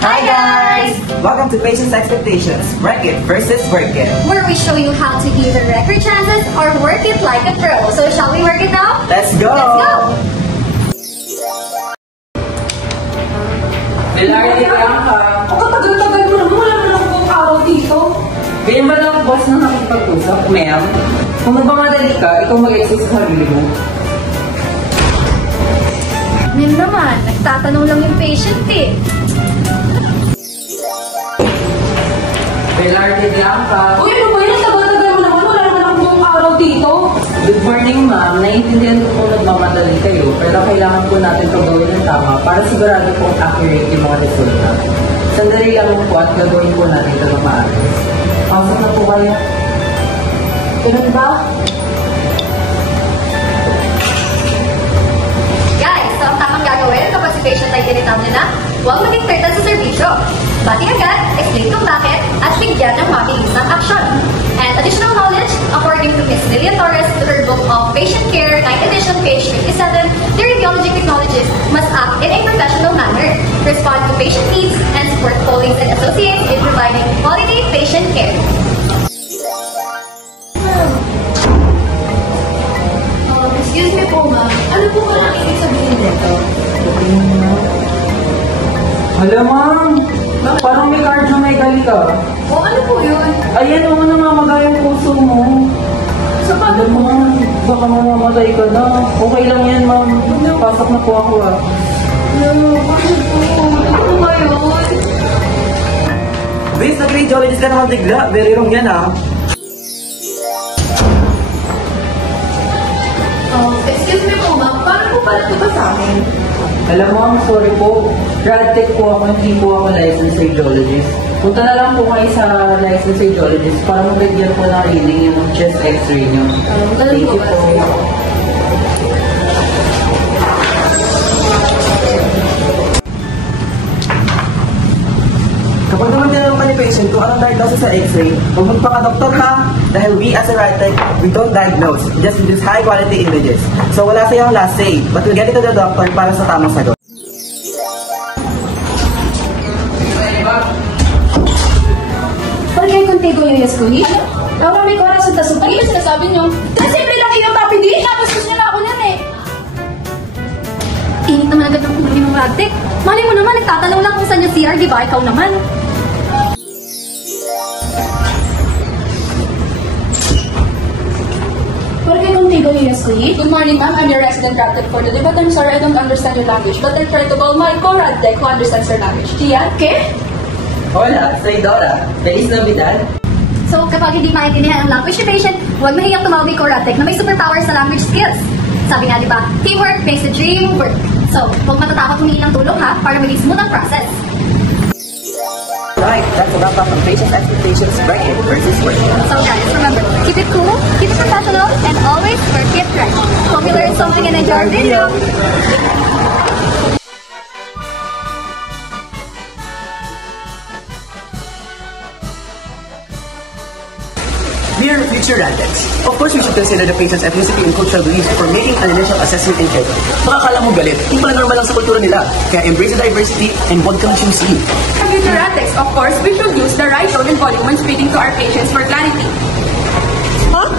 Hi guys! Welcome to Patient's Expectations, Wreck It versus Work It. Where we show you how to either wreck your chances or work it like a pro. So shall we work it now? Let's go! Let's go! Kailangan ka. Ang katagal-tagal mo naman, wala naman akong araw dito. Ganyan ba lang boss na nakipag-usap, ma'am? Kung nagmamadali ka, ikaw mag-exercise sa sarili mo. Ma'am naman, nagtatanong lang yung patient eh. Kailangan ka. Uy, ano ba yun? Ang tagal-tagal mo naman, wala naman akong araw dito. Good morning, ma'am. Naiintindihan ko kung nagmamadali kayo, pero kailangan po natin pagawin ng tama para sigurado pong accurate yung mga resulta. Sandali lang po at gagawin po natin ito ng maayos. Pasok na po kayo. Ganun ba? Guys, so ang tamang gagawin kapag si patient ay tinitawag na, huwag maging turtle sa serbisyo. Bati agad, explain kung bakit, at bigyan ng mabilisang action. And additional knowledge, according to Ms. Lilia Torres to her book of Patient Care, 9th edition, page 57, the radiology technologist must act in a professional manner, respond to patient needs, and support colleagues and associates in providing quality patient care. Excuse me po, ma'am. Ano po ba ang ibig sabihin dito? Hala, ma'am. Parang may cardiomegaly ka. O ano po yun? Ayan, oo, namamaga yung puso mo. Sa Alam mo, ma'am, baka mamamatay ka na. Okay lang yan, ma'am. Pasok na po ako, ah. Bakit po? Ano po ba yun? Vince, nag-radiologist ka naman bigla. Very wrong yan ah. Excuse me po, ma'am. Paano po pala ito ba sa akin? Alam mo, I'm sorry po. Radtech po ako, hindi po ako licensed radiologist. Punta na lang po kayo sa licensed radiologist para mabigyan po ng reading yung chest x-ray nyo. Thank you po. Kapag naman tinanong ka ni patient kung anong diagnosis sa x-ray, huwag magpaka-doktor ha. Dahil we as a Radtech, we don't diagnose. We just produce high-quality images. So wala sa iyong last say, but we'll get it to the doctor para sa tamang sagot. Porque contigo yung eskuhi? Ahora may corazon ta supli? Ano sinasabi nyo? Kasi simple lang yung tapi di. Tapos gusto nila ako yan eh. Init naman agad ng ulo ng Radtech. Mali mo naman, nagtatanong lang kung saan yung CR, di ba? Ikaw naman. Porque contigo yung eskuhi? Good morning, ma'am. I'm your resident Radtech for today, but I'm sorry I don't understand your language. But I'll try to call my co-Radtech who understands your language. Tia? ¿Qué? Hola, soy Dora. Feliz Navidad. So, kapag hindi maintindihan ang language ni patient, huwag mahiyang tumawag kay Radtech na may superpower sa language skills. Sabi nga, di ba, teamwork makes the dream work. So, huwag matatakot humingi ng tulong ha, para maging smooth ang process. Right, that's a wrap up on Patient's Expectations, Wreck It versus Work It. So guys, remember, keep it cool, keep it professional, and always work it right. Hope you learned something and enjoy our video. Dear future Radtechs, of course we should consider the patient's ethnicity and cultural beliefs before making an initial assessment and judgment. Baka akala mo galit, yung pala normal lang sa kultura nila. Kaya embrace the diversity and huwag kang choosy. Future Radtechs, of course, we should use the right tone and volume when speaking to our patients for clarity.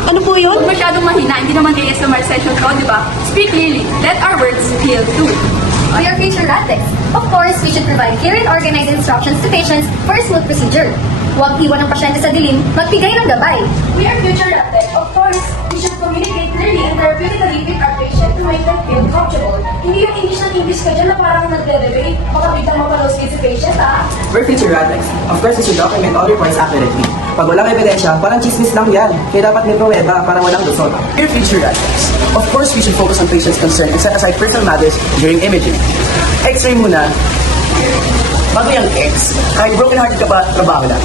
Ano po yun? Huwag masyadong mahina, hindi naman ASMR session ko, di ba? Speak clearly. Let our words heal too. We are future Radtechs. Of course, we should provide clear and organized instructions to patients for a smooth procedure. Huwag iwan ang pasyente sa dilim, magbigay ng gabay. We are future Radtech. Of course, we should communicate clearly and therapeutically with our patient to make them feel comfortable. Hindi yung English ng English ka dyan na parang nagde-debate. Baka biglang mapalosbid si patient, ha? We're future Radtechs. Of course we should document all reports accurately. Pag walang ebidensya, parang chismis lang yan. Kaya dapat may pruweba para walang lusot. We're future Radtechs. Of course we should focus on patient's concern and set aside personal matters during imaging. X-ray muna. Bago yung X, kahit broken hearted ka pa, trabaho lang.